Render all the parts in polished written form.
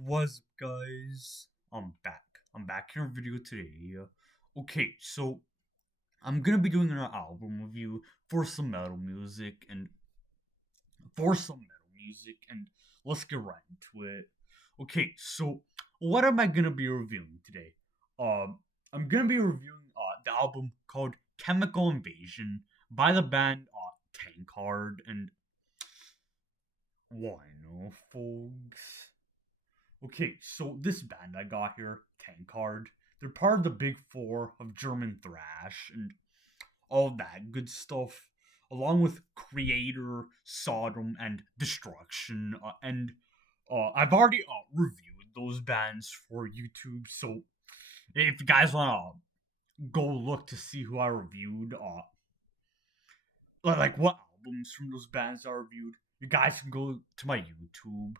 What's up, guys? I'm back. I'm back here in video today. Okay, so I'm gonna be doing an album review for some metal music and let's get right into it. Okay, so what am I gonna be reviewing today? I'm gonna be reviewing the album called Chemical Invasion by the band Tankard, and why no, folks? Okay, so this band I got here, Tankard, they're part of the big four of German thrash and all that good stuff, along with Creator, Sodom, and Destruction. And I've already reviewed those bands for YouTube, so if you guys want to go look to see who I reviewed, like what albums from those bands I reviewed, you guys can go to my YouTube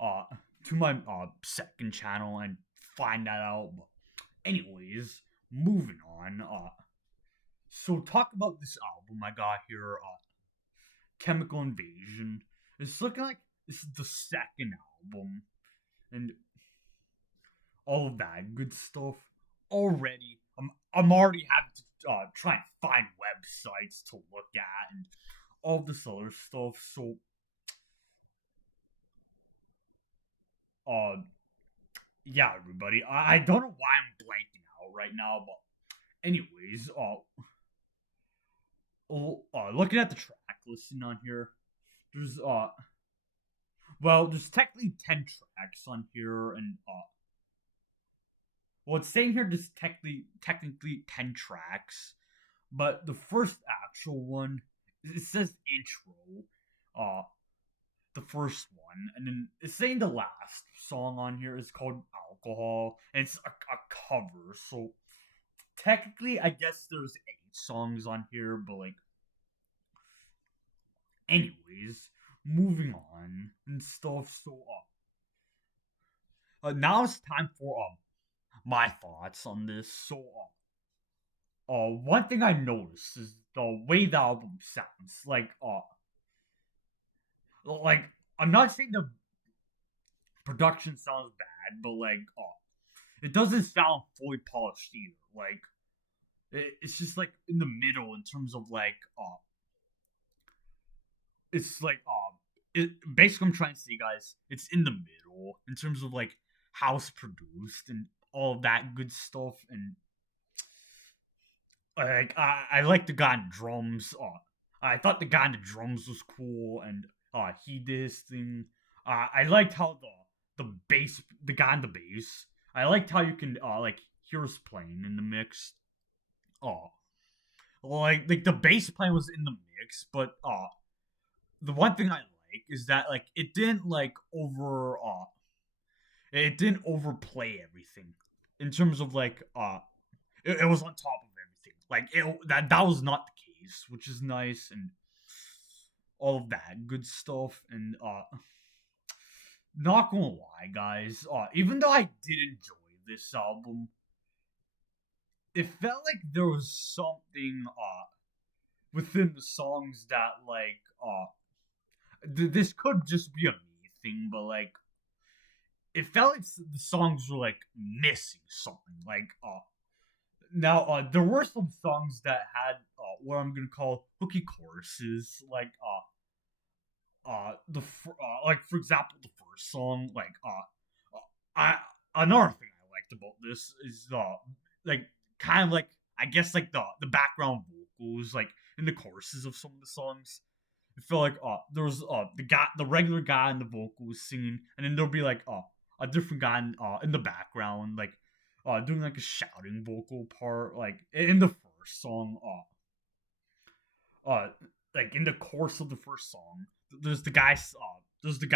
uh to my second channel and find that out. But anyways, moving on. So talk about this album I got here, Chemical Invasion. It's looking like this is the second album and all of that good stuff. Already, I'm already having to try and find websites to look at and all this other stuff. So uh yeah, everybody. I don't know why I'm blanking out right now, but anyways, looking at the track listing on here, there's there's technically 10 tracks on here, and it's saying here there's technically 10 tracks, but the first actual one, it says intro, uh, the first one, and then it's saying the last song on here is called Alcohol, and it's a cover, so technically I guess there's 8 songs on here, but like, anyways, moving on and stuff. So now it's time for my thoughts on this. So one thing I noticed is the way the album sounds. Like I'm not saying the production sounds bad, but like it doesn't sound fully polished either. Like it's just like in the middle in terms of like it's like it basically I'm trying to say, guys, it's in the middle in terms of like house produced and all of that good stuff. And like I like the guy on drums. I thought the guy on the drums was cool, and he did his thing. I liked how the guy on the bass. I liked how you can like hear us playing in the mix. Oh, like the bass playing was in the mix, but the one thing I like is that like it didn't overplay everything in terms of like it was on top of everything. Like that was not the case, which is nice, and all of that good stuff. And not gonna lie, guys, even though I did enjoy this album, it felt like there was something within the songs that like this could just be a me thing, but like it felt like the songs were like missing something. Like now there were some songs that had what I'm gonna call hooky choruses, like like for example the first song, like I another thing I liked about this is like kind of like I guess like the background vocals like in the choruses of some of the songs. It felt like there was the regular guy in the vocals singing, and then there'll be like a different guy in the background like doing like a shouting vocal part like in the first song. Like in the course of the first song, there's the guy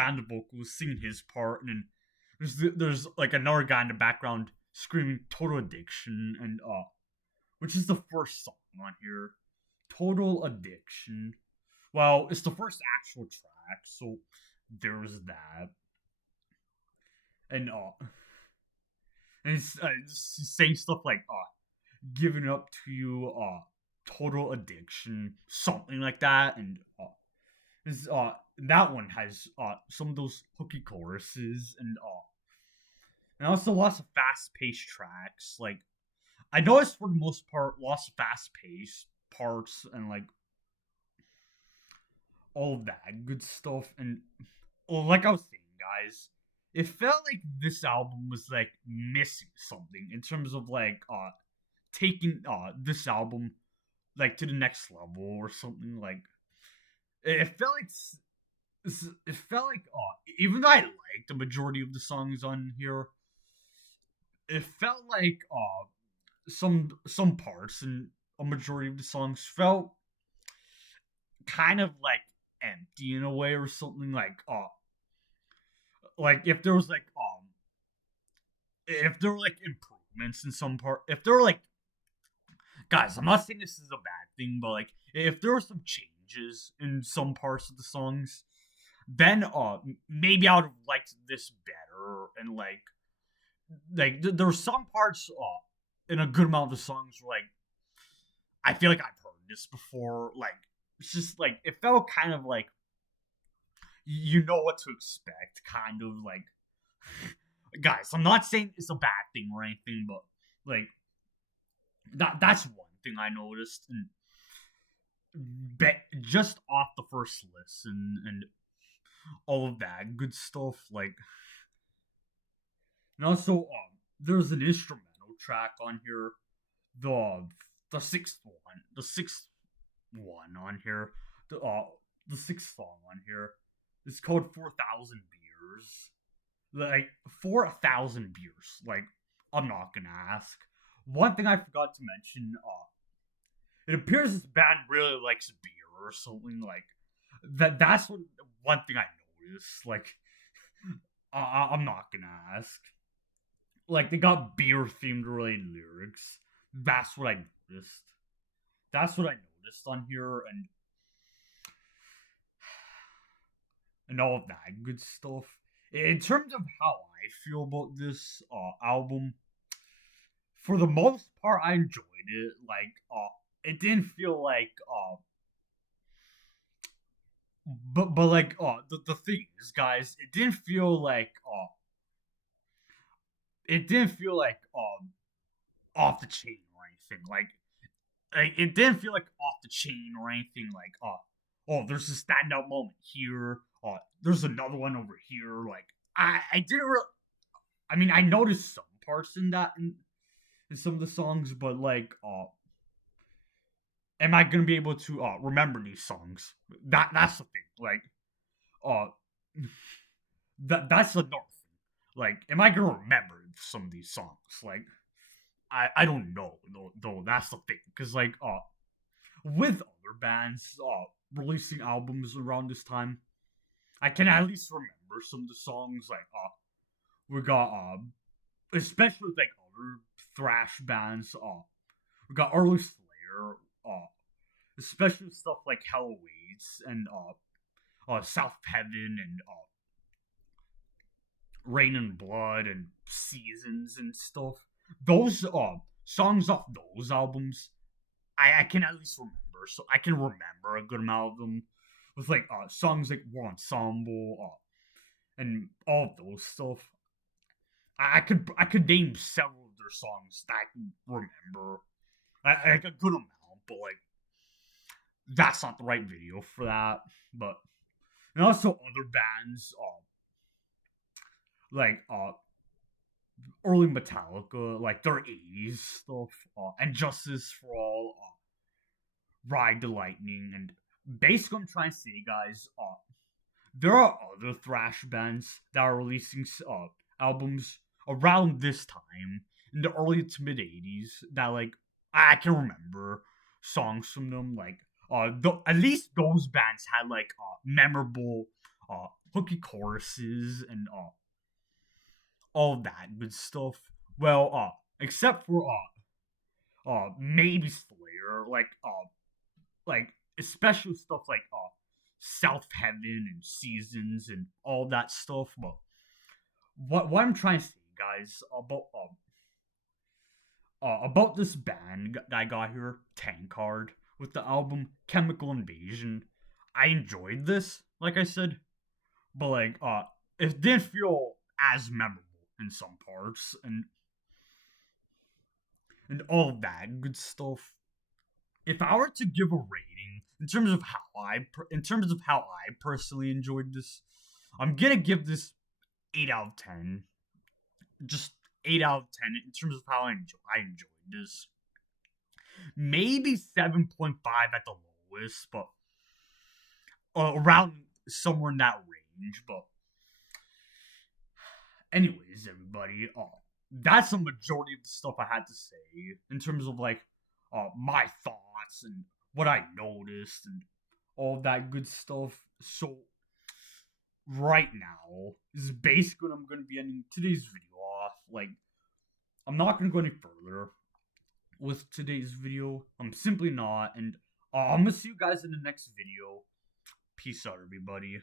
in the vocals singing his part, and then there's like another guy in the background screaming "Total Addiction," and which is the first song on here, "Total Addiction." Well, it's the first actual track, so there's that, and it's saying stuff like giving up to you, total addiction, something like that, and that one has some of those hooky choruses, and and also lots of fast-paced tracks. Like I noticed for the most part, lots of fast-paced parts and like all of that good stuff. And well, like I was saying, guys, it felt like this album was like missing something in terms of like taking this album like to the next level or something. Like it felt like it felt like even though I liked the majority of the songs on here, it felt like some parts and a majority of the songs felt kind of like empty in a way or something. Like if there was like if there were like improvements in some part, if there were like, guys, I'm not saying this is a bad thing, but like if there were some changes in some parts of the songs, then maybe I would have liked this better. And there were some parts in a good amount of the songs where like I feel like I've heard this before. Like it's just like it felt kind of like you know what to expect, kind of like. Guys, I'm not saying it's a bad thing or anything, but like that's one thing I noticed, and just off the first listen and all of that good stuff. Like, and also there's an instrumental track on here, the the sixth one on here, the sixth song on here. It's called 4,000 Beers. Like 4,000 beers. Like I'm not gonna ask. One thing I forgot to mention. It appears this band really likes beer or something like that. That's one thing I noticed. Like I'm not gonna ask. Like they got beer themed related lyrics. That's what I noticed. That's what I noticed on here, and all of that good stuff. In terms of how I feel about this album, for the most part, I enjoyed it. Like, it didn't feel like, but like, the thing is, guys, it didn't feel like, off the chain or anything. Like it didn't feel like off the chain or anything. Like, oh, there's a standout moment here. There's another one over here. Like, I didn't really. I mean, I noticed some parts in that in some of the songs, but like, am I gonna be able to remember these songs? That's the thing. Like, uh, that's another thing. Like, am I gonna remember some of these songs? Like, I don't know though. That's the thing. Because like, with other bands releasing albums around this time, I can at least remember some of the songs. Like, we got especially with, like other thrash bands. We got early Slayer. Especially stuff like Hell Awaits and South Heaven and Rain and Blood and Seasons and stuff. Those songs off those albums, I can at least remember. So I can remember a good amount of them with like songs like War Ensemble and all of those stuff. I could name several of their songs that I can remember. Like a good amount, but like that's not the right video for that. But and also other bands, like early Metallica, like their '80s stuff, and Justice for All, Ride the Lightning, and basically I'm trying to say, guys, there are other thrash bands that are releasing albums around this time in the early to mid '80s that like I can remember songs from them. Like at least those bands had like memorable hooky choruses and all that good stuff. Well, except for maybe Slayer, like especially stuff like South Heaven and Seasons and all that stuff. But what I'm trying to say, guys, about this band that I got here, Tankard, with the album Chemical Invasion. I enjoyed this, like I said, but like it didn't feel as memorable in some parts, and all that good stuff. If I were to give a rating in terms of how I personally enjoyed this, I'm gonna give this 8 out of 10. Just 8 out of 10 in terms of how I enjoyed this. Maybe 7.5 at the lowest, but around somewhere in that range. But anyways, everybody, that's the majority of the stuff I had to say in terms of like my thoughts and what I noticed and all that good stuff. So right now is basically what I'm gonna be ending today's video off. Like, I'm not gonna go any further with today's video. I'm simply not, and I'm gonna see you guys in the next video. Peace out, everybody.